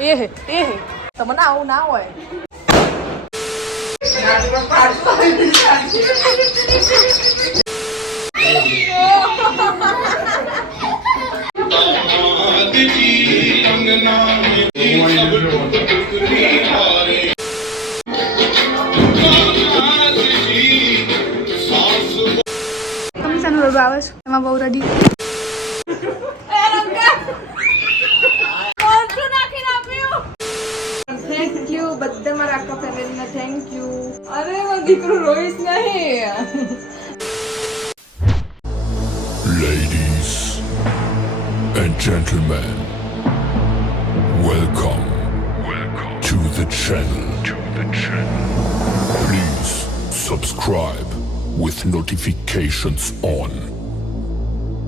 એ હે તમને આવું ના હોય. તમે શાનું રડવા આવે છો? એમાં બહુ રડી. થેન્ક યુ બધા મારા આખા ફેમિલીને થેન્ક યુ. અરે મારો દીકરો રોઈશ નહીં. Ladies and gentlemen, welcome to the channel. Please subscribe with notifications on.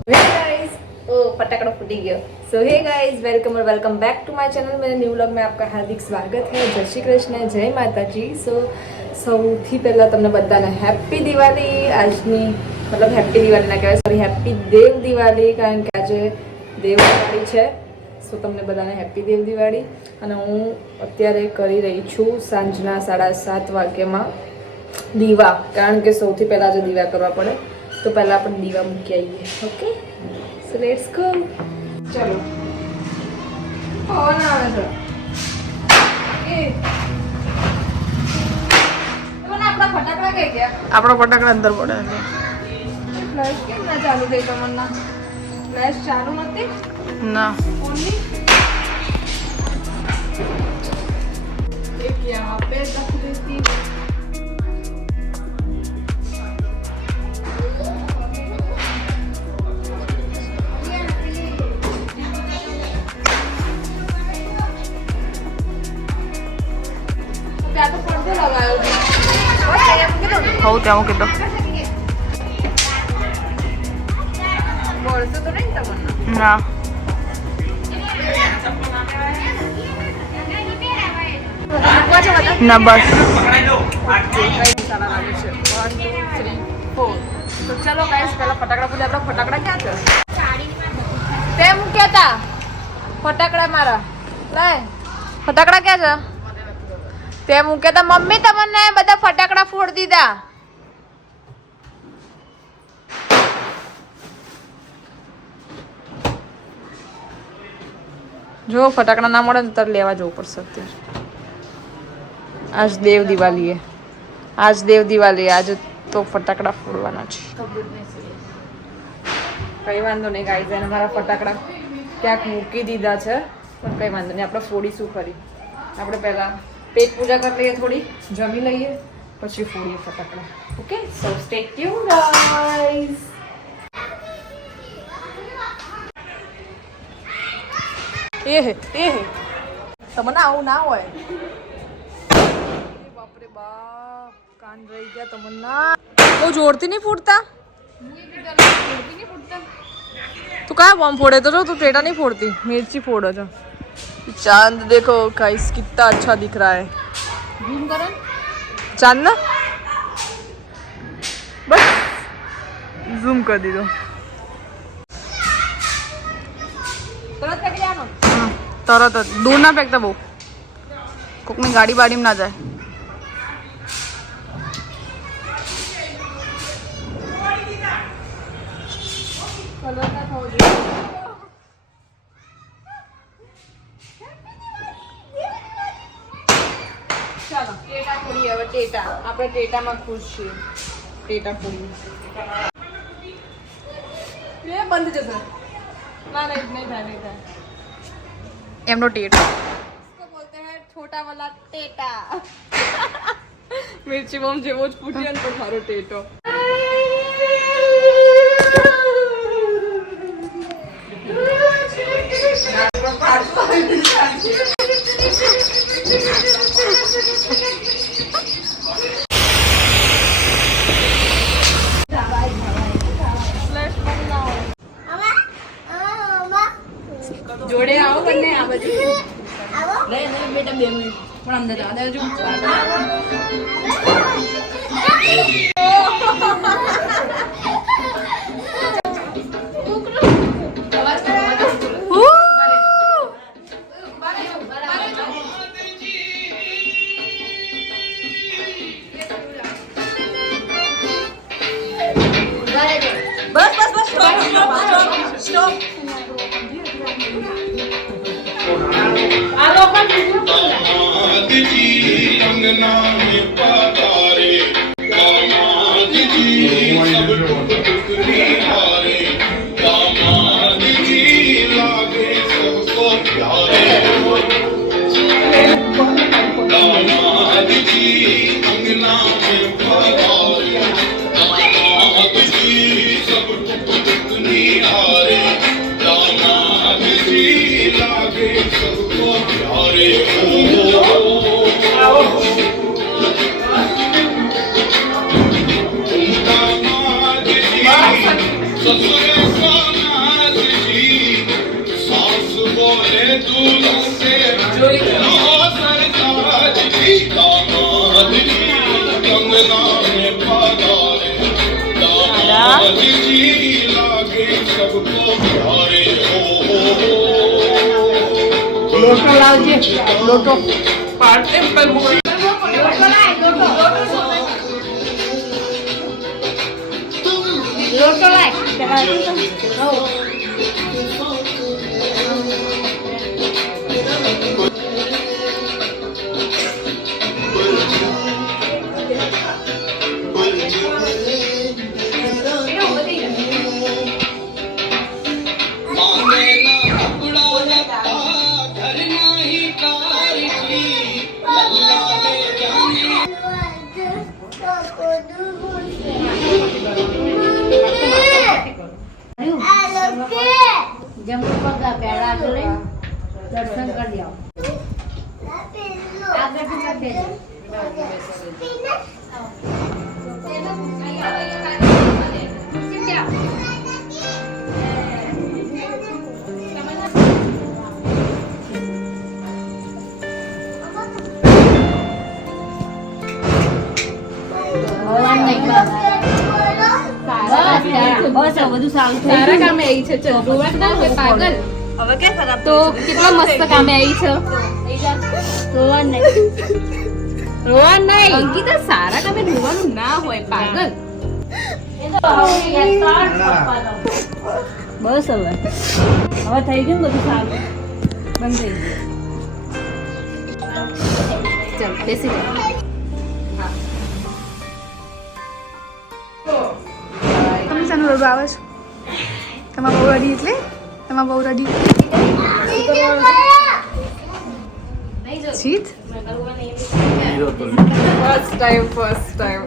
Hey guys, फटाकड़ा फूटी गया. So hey guys, welcome back to my channel. मेरे न्यू व्लॉग में आपका हार्दिक स्वागत है. जय श्री कृष्ण, जय माताजी. So સૌથી પહેલાં તમને બધાને હેપી દિવાળી. આજની મતલબ હેપી દિવાળી ના કહેવાય, સોરી હેપી દેવ દિવાળી, કારણ કે આજે દેવ દિવાળી છે. સો તમને બધાને હેપી દેવ દિવાળી. અને હું અત્યારે કરી રહી છું સાંજના 7:30 વાગ્યામાં દીવા, કારણ કે સૌથી પહેલાં આજે દીવા કરવા પડે, તો પહેલાં આપણે દીવા મૂકી આવીએ. Okay, so let's go. ચલો, પવન આવે છે. ફટાકડા કઈ ગયા? આપણો ફટાકડા અંદર પડે છે. ફ્લેશ કેમ ના ચાલુ થઈ? તમને ફ્લેશ ચાલુ નથી? ના ઓનલી એક યહાં પે તકલીફી. ત્યાં તો પડદો લગાવ્યો છે. હવ ત્યાં મૂકી દો. બોલશો તો નહીં તમને? ના ના બસ. તો ચલો ગાઈસ, પહેલા ફટાકડા પૂજા. આપણા ફટાકડા ક્યાં છે? તે મૂક્યા હતા ફટાકડા મારા. લાય, ફટાકડા ક્યાં છે? તે મૂક્યા હતા મમ્મી. તમને બધા ફટાકડા ફોડી દીધા. જો ફટાકડા ના મળે ને તારે લેવા જવું પડશે અત્યારે. આજ દેવ દિવાળી. આજે તો ફટાકડા ફોડવાના છે. કઈ વાંધો નહીં ગાઈઝ, એને મારા ફટાકડા ક્યાંક મૂકી દીધા છે, પણ કઈ વાંધો નહીં, આપણે ફોડીશું ખરી. આપણે પહેલાં પેટ પૂજા કરી લઈએ, થોડી જમી લઈએ, પછી ફોડીએ ફટાકડા. Okay, so stay tuned guys. એ હે તમને આવું ના હોય. બાપરે બાપ, કાન રહી ગયા તમને. બહુ જોરથી નહીં ફૂટતા? તું કયા બોમ્બ ફોड़े तो તું टेटा नहीं फोड़ती, मिर्ची फोड़ो जो. चांद देखो गाइस कितना अच्छा दिख रहा है. ઝૂમ કરો. चांद ना बस जूम कर दीदो. તરત ફેંકી દેવાનો. तरत दूर ना फेंकता, बहू कोकनी गाड़ी बाड़ी में ना जाए. કલર ના થવો જોઈએ. ચાલો ટેટા ફોડીએ હવે. ટેટા આપણે ટેટામાં ખુશ છીએ. ટેટા ફોડીએ. ये बंद जैसे ના નહીં થાય. एमनो टेट इसको बोलते हैं छोटा वाला टेटा. मिर्ची बम जेवो ज फूटी અને પણ મારો ટેટો. જોડે આવો બંને આ બાજુ. લે બેટા 2 મિનિટ પણ અંદર આ દેજો. લોટો લાવજે લોટો પાર્ટ એમ્પલ લોટો લાય દર્શન કરી આવો બધું સારું સારા કામે આવી છે ચલ રોવા ના હોય પાગલ હવે કે ખરાબ તો કેટલા મસ્ત કામે આવી છે રોવા નહીં અંકિતા સારા કામે રોવાનું ના હોય પાગલ બસ હવે થઈ ગયું બધું સારું બંધ થઈ ગયું ચાલ બેસી જા તમે શાનું રડવું આવે છે તમારા બહુ રડી એટલે તમારા બહુ રડી જીત ફર્સ્ટ ટાઈમ ફર્સ્ટ ટાઈમ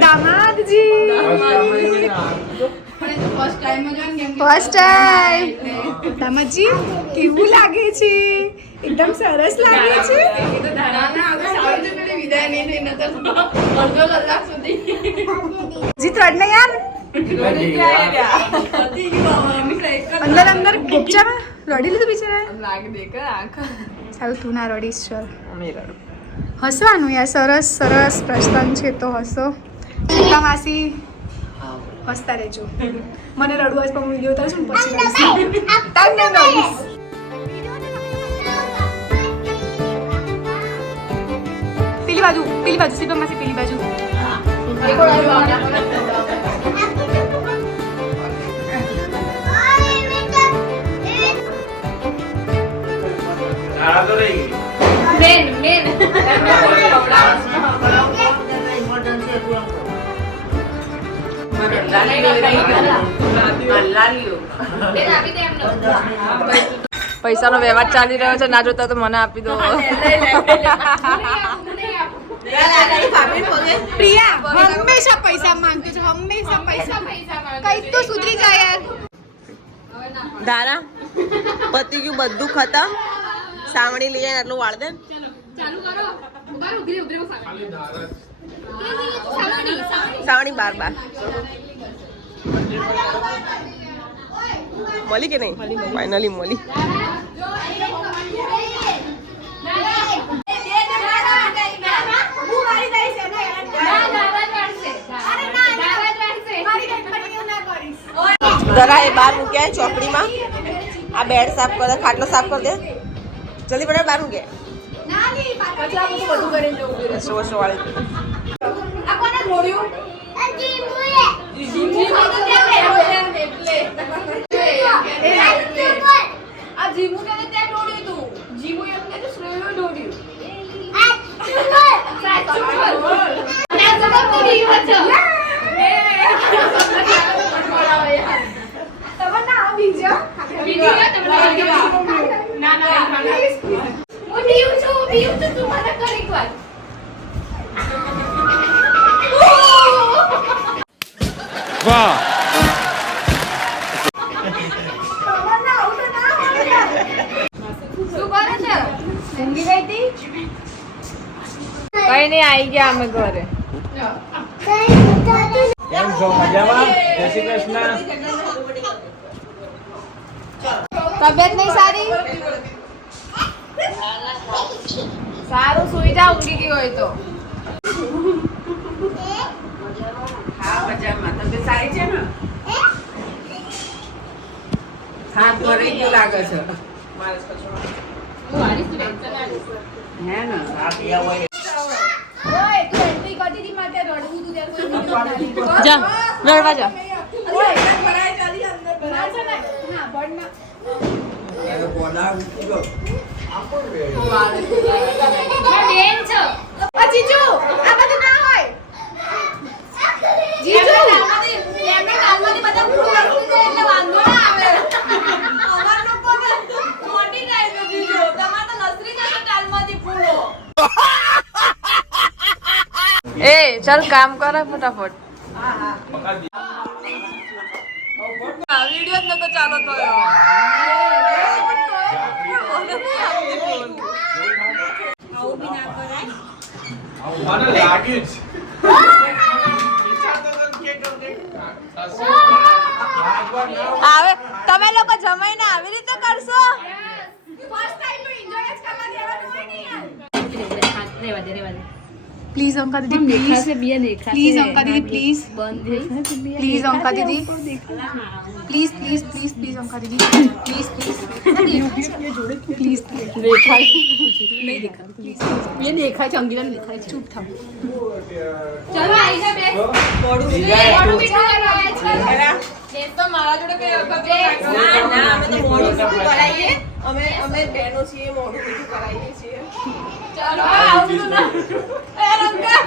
દામાદજી ફર્સ્ટ ટાઈમ દામાદજી કેવું લાગે છે એકદમ સરસ લાગે છે જીત રડ ને યાર અંદર અંદર ગોપચામાં રડી લીધું બિચારા લાગ દેખ આંખ સારું તું ના રડીશ ચાલ અમે રડું હસવાનું યાર સરસ સરસ પ્રશ્ન છે તો હસો શિલ્પા માસી હસતા રહેજો મને રડવું જ પણ વિડીયો ઉતારશું ને પછી તમને રડીશ પેલી બાજુ શિલ્પા માસી પેલી બાજુ પૈસાનો વ્યવહાર ચાલી રહ્યો છે ના જોતા તો મને આપી દો પ્રિયા હંમેશા પૈસા માંગતો છે હંમેશા પૈસા કઈ તો સુધરી જાય યાર દારા પતી ગયું બધું ખતમ સાવણી લઈ જાય એટલું વાળ દે સાવણી બાર મળી કે નહીં ફાઇનલી મળી જરા એ બહાર મૂક્યા ચોકડીમાં આ બેડ સાફ કર દે ખાટલો સાફ કર દે જલ્દી પડે બહાર મૂકે સો વાળી આ જીમુ કે ત્યાં દોડ્યું તું જીમુ એમ કે શ્રેયો દોડ્યું કઈ નહીં આવી ગયા અમે ઘરે. કેમ છો મજામાં? જય શ્રી કૃષ્ણ. તબિયત નહીં સારી સારું સુઈ જા ઊંઘી ગઈ હોય તો હા મજામાં. તબિયત સારી છે ને? હાથ ભરાઈ ગયો લાગે છે. હે ને? ઓય તું એન્ટ્રી કરતી હતી માટે રડવું તું ત્યારે જા રડવા જા. એ ચાલ કામ કરે ફટાફટ. વિડીયો જ નતો ચાલો તો મને લાગ્યું જ. આવે તમે લોકો જમાઈને આવી રીતે કરશો. પ્લીઝ અંકા દીદી પ્લીઝ પ્લીઝ અંકા દીદી પ્લીઝ પ્લીઝ અંકા દીદી please please please please Anka દીદી પ્લીઝ પ્લીઝ પ્લીઝ દેખાય નહીં દેખાય એ દેખાય છે અંગીલા દેખાય છે ચૂપ થાવ ચલો આઈજા બેસ મોડું મીઠું કરાય છે એ તો મારા જોડે કઈ વખત ના અમે તો મોઢું મીઠું કરાવીએ. અમે બહેનો છીએ, મોઢું મીઠું કરાવીએ છીએ. ચલો આવું ના એ રંગા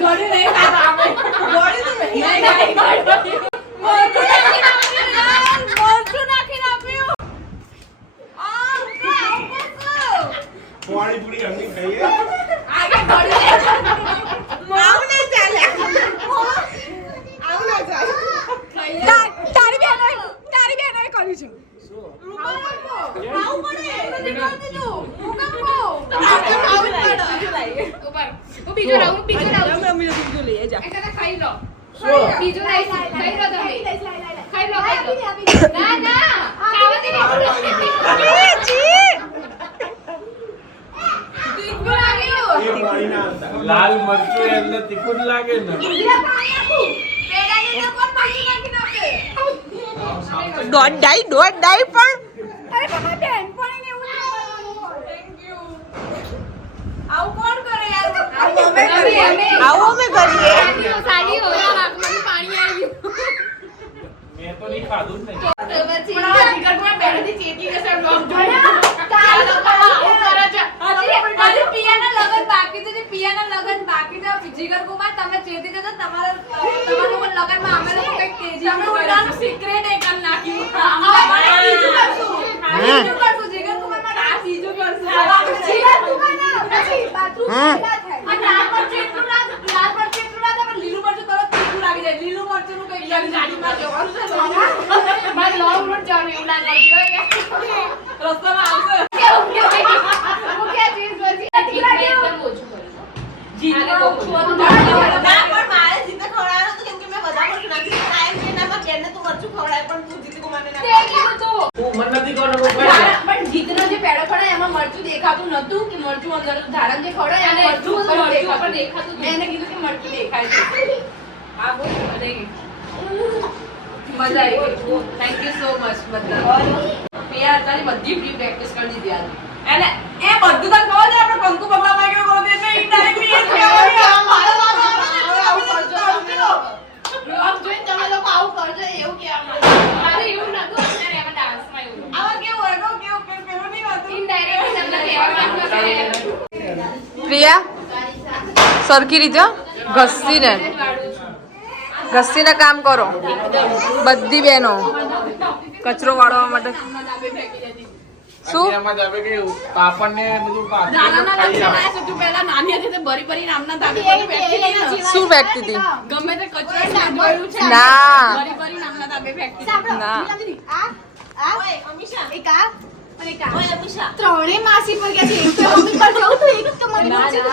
ઘરે નહીં ખાતા અમે ગોળી તો નહીં. મરચું નાખીને આપ્યું પાણીપુરી હમણાં ખાઈએ. આગળ ઘડી આવું ના ચાલે. આવું ના ચાલે. તારી બેનોએ કર્યું છે આવું પડે નીકળ દીધું હું કામ કહું બીજું લાવું અમે લોકો બીજું લઈએ જા. એટલે ખાઈ લો બીજું ખાઈ લો તમે ખાઈ લો ના ના ખાવા દે તીખું લાગ્યું એ પાણી ના આવતા. લાલ મરચું એટલે તીખું જ લાગે ને. પાણી આપું પેડાની તો કોણ પાણી નાખી નાખે દોઢ ડાઈ પણ અરે તમારે બેન પાણી એવું ના થેન્ક યુ આવું કોણ કરે યાર આવું અમે કરીએ. સાડી હોરા નાખમાં પાણી આવી મેં તો નહીં ખાધું જ નહીં. પછી જીગર કોણ બેઠી ચેતી કે સર લોક જોયા ચાલો આવું કરે છે હજી પિયાના લગન બાકી છે પિયાના લગન બાકી છે જીગર કુમાર તમે ચેતી જતો તમારા લગનમાં અમે લોકો કઈક તેજી અમે ઉડાનું સિક્રેટ એક નાખ્યું બીજું કરશું જીગર કુમાર માટે આ બીજું કરશું જીગર કુમાર ના પછી બાથરૂમ ના થાય અને લાલ મરચું એટલું ના પણ લીલું મરચું તરત તીખું લાગી જાય લીલું મરચું નું કઈ ગાડીમાં જવાનું છે મારે લોંગ રૂટ જવાનું એવું લાગે રસ્તામાં આવશે મુખ્ય ચીજ બચી એકદમ ઓછું કર્યું ના પણ મારે જીતે ખવડાવવાનું હતું કેમ કે મેં બધા મરચું નાખી દીધું. આ એમ કે ના મારા બેનને તું મરચું ખવડાય પણ તું જીતે કુમારને ના મને નથી ખબર. પણ જીતનો જે પેડો ખવડાય એમાં મરચું દેખાતું નતું કે મરચું અંદર ધારણ જે ખવડાય અને મરચું ઉપર દેખાતું મેં એને કીધું કે મરચું દેખાય છે આ બહુ મજા આવી ગઈ થેન્ક યુ સો મચ બધા પિયા તારી બધી પ્રી પ્રેક્ટિસ કરી દીધી આજે એને એ બધું તો ખબર છે આપણે કંકુ પગલા માંગ્યો બોલ દે એટલે ઇનડાયરેક્ટલી એ કહેવાય આ મારા બાબા આવું કરજો તમે બ્લોગ જોઈને તમે લોકો આવું કરજો એવું કહેવા અરે એવું નતું અત્યારે એમાં ડાન્સમાં એવું આવા કેવું હોય કેવું પેલું નહીં વાત ઇનડાયરેક્ટલી તમને કહેવા માંગતો છે પ્રિયા સરખી રીતે ઘસીને કામ કરો બધી બહેનો કચરો વાળવા માટે શું એમાં જ આવે કે પાપડને બધું પાછું ખાઈ આવે. તું પહેલા નાની હતી તો બરી બરી નામના તાબે બરી ફેંકતી હતી ને. શું ફેંકતી હતી ગમે તે કચરો સાંભળ્યું છે ના બરી બરી નામના તાબે ફેંકતી હતી. ના ઓય અમીષા એક આ અને એક આ. ઓય અમીષા ત્રણેય માસી પર ગયા છે એક તો મમ્મી પર જાઉં તો એક તો મારી ના, પાસે ના,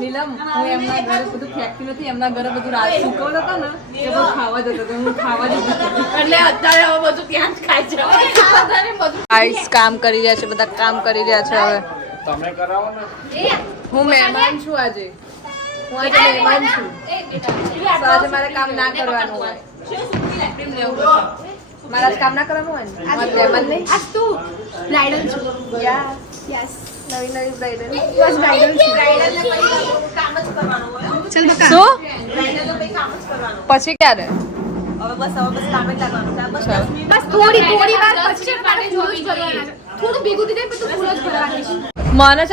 નીલમ હું એમના ઘરે બધું ફેંકતી નથી એમના ઘરે બધું રાત સુકવતો હતો ને એ બધું ખાવા જતો હતો હું ખાવા જતો હતો એટલે અત્યારે હવે બધું ત્યાં જ ખાય છે અત્યારે બધું ગાઈસ કામ કરી રહ્યા છે બધા કામ કરી રહ્યા છે હવે તમે કરાવો ને હું મહેમાન છું આજે હું આજે મહેમાન છું તો આજે મારે કામ ના કરવાનું હોય મારા જ કામ ના કરવાનું હોય ને મારે મહેમાન નહીં આજ તું બ્રાઇડલ છું યસ નવી નવી બ્રાઈડલ બસ બ્રાઇડલ છું બ્રાઇડલ ને પછી કામ જ કરવાનું હોય ચલ બકા શું બ્રાઇડલ ને પછી કામ જ કરવાનું પછી ક્યારે હવે બસ કામ જ લાગવાનું છે બસ 10 મિનિટ બસ થોડી વાર પછી છે ને તારે ફૂલ જ ભરવાના છે થોડું ભેગું થઈ જાય પછી તું ફૂલ જ ભરવાની છે મને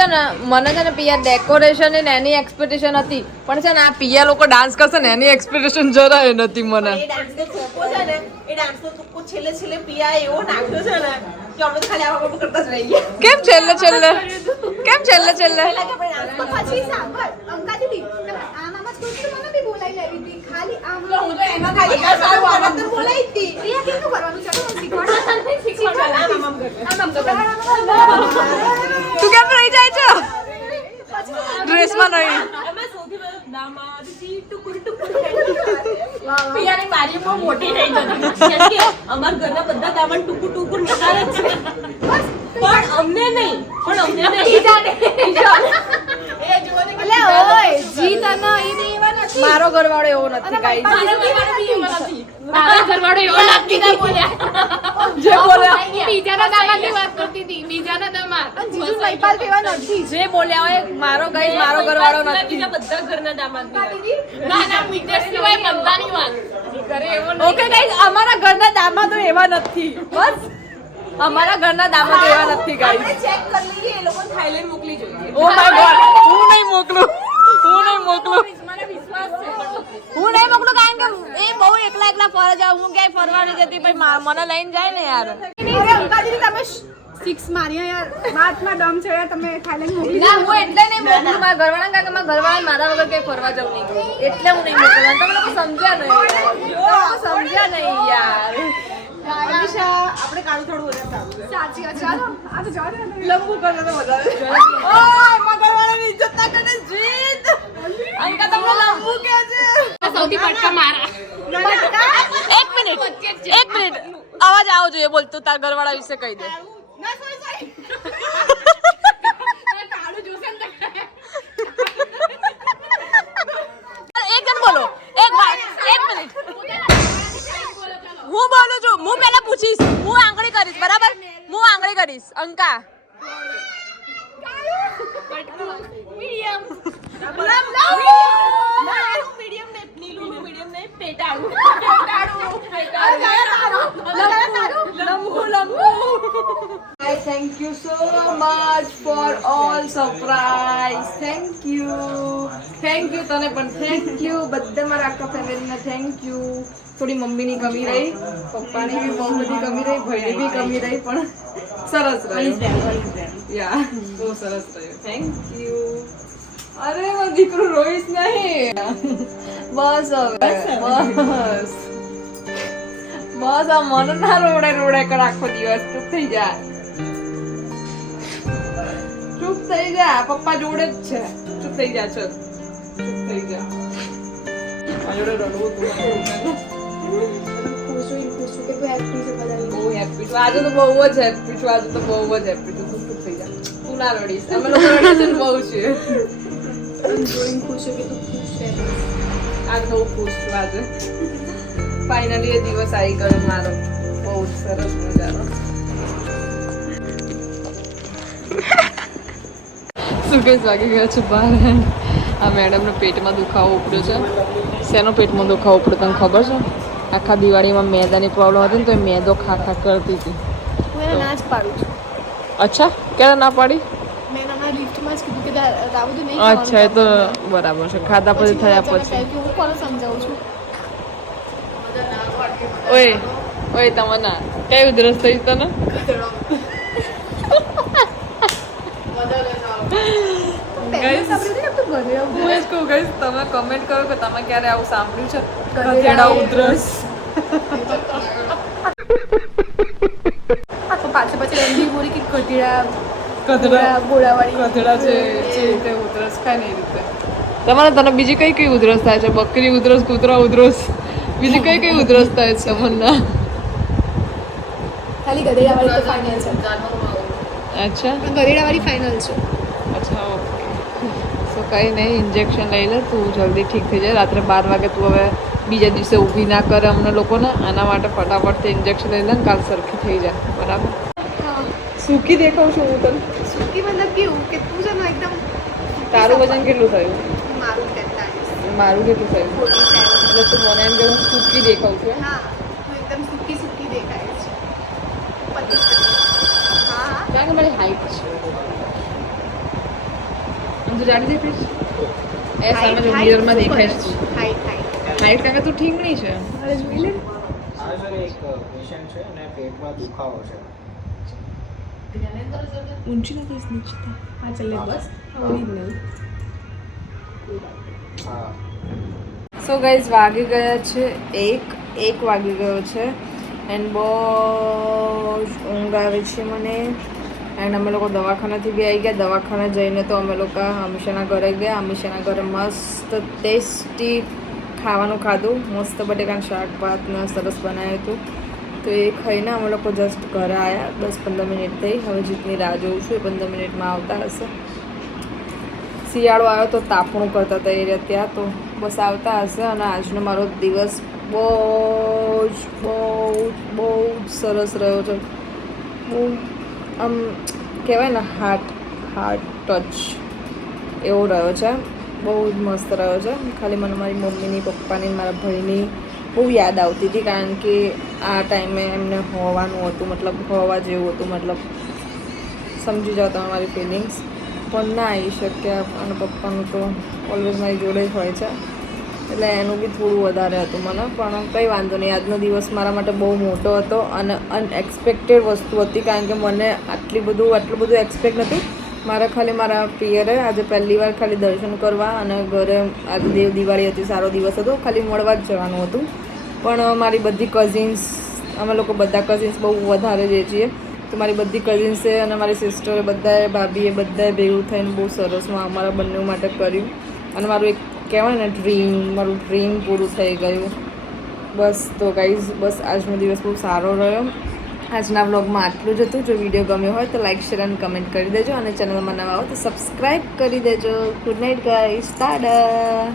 છે ને પિયા ડેકોરેશન ને એની એક્સપેક્ટેશન હતી પણ છે ને આ પિયા લોકો ડાન્સ કરશે ને એની એક્સપેક્ટેશન જરાય નથી મને એ ડાન્સ નો ખોખો છે ને એ ડાન્સ નો તુક્કો છેલ્લે પિયા એવો નાખ્યો છે ને કે અમે તો ખાલી આવા બધું કરતા જ રહી ગયા કેમ છેલ્લે છેલ્લે પહેલા કે આપણે ડાન્સ પછી સાંભળ અંકા દીદી તમે આમ જ કુછ મને બી બોલાઈ લેવી હતી ખાલી આમ હું તો એમાં ખાલી આ સારું આવા તો બોલાઈ હતી પ્રિયા કેમ કરવાનું છે તો શીખવાડો આમ તો તું કેમ રહી જાય છે ડ્રેસમાં નહીં એમાં સૌથી પહેલો દામાદજી ટુકુર પિયાની બારી બહુ મોટી થઈ જતી કેમ કે અમાર ઘરના બધા દામન ટુકુર નખારે છે પણ અમને નહીં એ જોવો ને એટલે ઓય જીત અને ઈ બે એવા નથી મારો ઘરવાળો એવો નથી ગાઈસ મારા ઘરવાળો એવો નથી ના બોલ્યા જે બોલ્યા બીજાના દામાદની વાત કરતી હતી બીજાના દામાદ જીજુ લઈપાલ તેવા નથી જે બોલ્યા હોય મારો ગાઈસ મારો ઘરવાળો નથી બીજા બધા ઘરના દામાદ ના ના વિદેશ સિવાય બધાની વાત કરે એવો ઓકે ગાઈસ અમારા ઘરના દામાદો એવા નથી બસ અમારા ઘરના દામાદો એવા નથી ગાઈસ ચેક કરી લઈએ એ લોકો થાઈલેન્ડ મોકલી જોઈએ ઓ માય ગોડ હું નહીં મોકલું મને વિશ્વાસ છે કારણ કે એ બહુ એકલા ફરવા જાવ હું ક્યાંય ફરવા નહીં જતી પછી મને લઈને જાય ને યાર અરે અંકાજી તમે 6 માર્યા યાર બાતમાં દમ છે યાર તમે થાઈલેન્ડ મોકલી ના હું એટલે નહીં મોકલું મારા ઘરવાળા કારણ કે મારા ઘરવાળા મારા વગર ક્યાંય ફરવા જવું નહીં એટલે હું નહીં મોકલું તમે લોકો સમજ્યા નહીં યાર અમીષા આપણે કાળું થોડું વધારે સારું છે સાચી વાત ચાલો આ તો જવા દે ને લંબુ કરે તો વધારે ઓય મારા ઘરવાળાની ઇજ્જત ના કરે જીત અંકા તમને લંબુ કહે છે સૌથી ફટકા મારા એક મિનિટ અવાજ આવો જોઈએ બોલ તું તાર ઘરવાળા વિશે કહી દે ના સોરી કાળું જોશે ને એક જણ બોલો એક મિનિટ હું બોલું છું હું પહેલા પૂછીશ હું આંગળી કરીશ બરાબર હું આંગળી કરીશ અંકા મીડિયમ નહીં પેટાળું Thank you so much for all surprise. Thank you તને પણ thank you બધા મારા આખા ફેમિલીને thank you. થોડી મમ્મીની કમી રહી પપ્પાની બી બહુ બધી કમી રહી ભાઈની બી કમી રહી પણ સરસ રહ્યું યા બહુ સરસ રહ્યું થેન્ક યુ અરે મારો દીકરો રોઈશ નહીં બસ હવે બસ આ મન ના રોડે કર આખો દિવસ ચૂપ થઈ જા પપ્પા જોડે જ છે ચૂપ થઈ જા ચલ ચૂપ થઈ જા આ જોડે રડવું તું બહુ હેપી છું આજે તો બહુ જ હેપી છું તું ચૂપ થઈ જા તું ના રડીશ અમે લોકો રડીએ છે બહુ છે આજે બહુ ખુશ છું આજે ફાઇનલી એ દિવસ આવી ગયો મારો બહુ સરસ મજાનો સુકેશ વાગી ગયા છે બહાર. આ મેડમનો પેટમાં દુખાવો ઉપડ્યો છે. શેનો પેટમાં દુખાવો ઉપડ્યો તને ખબર છે? આખા દિવાળીમાં મેદાની પ્રોબ્લેમ હતી ને તો એ મેદો ખા કરતી હતી. હું એને ના જ પાડું છું. અચ્છા ક્યારે ના પાડી? મેં એના લિફ્ટમાં જ કીધું કે રાવું તો નહીં અચ્છા એ તો બરાબર છે. ખાધા પછી થયા પછી. હું કોને સમજાવું છું? ઓય ઓય તમને કઈ ઉધરસ થઈ તને? તમે કમેન્ટ કરો કે તમે ક્યારે આવું સાંભળ્યું છે? ગધેડા ઉધરસ. પાછળ પાછળ રંધી બોરી કે ગધેડા ગધેડા ગોળાવાળી ગધેડા છે જે રીતે ઉધરસ ખાય ને એ રીતે. તમારે તને બીજી કઈ કઈ ઉધરસ થાય છે? બકરી ઉધરસ, કૂતરા ઉધરસ, બીજી કઈ કઈ ઉધરસ થાય છે તમને? ખાલી ગધેડાવાળી તો ફાઇનલ છે. અચ્છા ગધેડાવાળી ફાઇનલ છે. અચ્છા ઓકે. સો કંઈ નહીં, ઇન્જેક્શન લઈ લે તું જલ્દી ઠીક થઈ જાય. રાત્રે 12 વાગે તું હવે બીજા દિવસે ઊભી ના કરે અમને લોકોને. આના માટે ફટાફટથી ઇન્જેક્શન લઈ લે ને કાલ સરખી થઈ જાય. બરાબર? સૂકી દેખાઉં છું હું તને? સૂકી મતલબ કેવું કે તું છે ને એકદમ તારું વજન કેટલું થયું? મારું 43 મારું કેટલું થયું? 47. એટલે તું મને એમ કે હું સૂકી દેખાઉં છું? હા તું એકદમ સૂકી સૂકી દેખાય છે. હા કારણ કે મારી હાઈટ છે. તું જાણી દેખાઈશ? એ સામે જો મિરરમાં દેખાય છે. હાઈટ હાઈટ કારણ કે તું ઠીંગણી છે. અરે જોઈ લે. આ સર એક પેશન્ટ છે અને પેટમાં દુખાવો છે. ઊંચી ના કઈશ નીચે. હા ચાલે બસ આવડી જ નહીં. હા સો ગાઈઝ વાગી ગયા છે એક વાગી ગયો છે એન્ડ બહુ ઊંઘ આવે છે મને. એન્ડ અમે લોકો દવાખાનાથી બી આવી ગયા. દવાખાને જઈને તો અમે લોકો અમીષાના ઘરે ગયા. અમીષાના ઘરે મસ્ત ટેસ્ટી ખાવાનું ખાધું. મસ્ત બટેકાનું શાક ભાત ને સરસ બનાવ્યું હતું. તો એ ખાઈને અમે લોકો જસ્ટ ઘરે આવ્યા. 10-15 મિનિટ થઈ. હવે જીતની રાહ જોઉં છું. એ 15 મિનિટમાં આવતા હશે. શિયાળો આવ્યો તો તાપણું કરતા હતા એ રહ્યા ત્યાં. તો બસ આવતા હશે. અને આજનો મારો દિવસ બહુ જ સરસ રહ્યો છે. બહુ આમ કહેવાય ને હાર્ટ ટચ એવો રહ્યો છે. બહુ જ મસ્ત રહ્યો છે. ખાલી મને મારી મમ્મીની, પપ્પાની, મારા ભાઈની બહુ યાદ આવતી હતી. કારણ કે આ ટાઈમે એમને હોવાનું હતું, મતલબ હોવા જેવું હતું, મતલબ સમજી જાઓ તમે મારી ફિલિંગ્સ. પણ ના આવી શક્યા. અને પપ્પાનું તો ઓલવેઝ મારી જોડે જ હોય છે એટલે એનું બી થોડું વધારે હતું મને. પણ કંઈ વાંધો નહીં. આજનો દિવસ મારા માટે બહુ મોટો હતો અને અનએક્સપેક્ટેડ વસ્તુ હતી. કારણ કે મને આટલું બધું એક્સપેક્ટ નહોતું. મારે ખાલી મારા પિયરે આજે પહેલી વાર ખાલી દર્શન કરવા અને ઘરે આજે દિવાળી હતી, સારો દિવસ હતો, ખાલી મળવા જ જવાનું હતું. પણ મારી બધી કઝિન્સ, અમે લોકો બધા કઝિન્સ બહુ વધારે જે છીએ, તો મારી બધી કઝિન્સે અને મારી સિસ્ટરે બધાએ, ભાભીએ બધાએ ભેગું થઈને બહુ સરસમાં અમારા બંને માટે કર્યું. અને મારું એક કહેવાય ને મારું ડ્રીમ પૂરું થઈ ગયું. બસ તો ગાઈઝ, બસ આજનો દિવસ બહુ સારો રહ્યો. આજના વ્લોગમાં આટલું જ હતું. જો વિડીયો ગમ્યો હોય તો લાઈક, શેર અને કમેન્ટ કરી દેજો. અને ચેનલમાં નવા આવો તો સબસ્ક્રાઈબ કરી દેજો. Good night guys. ટાટા.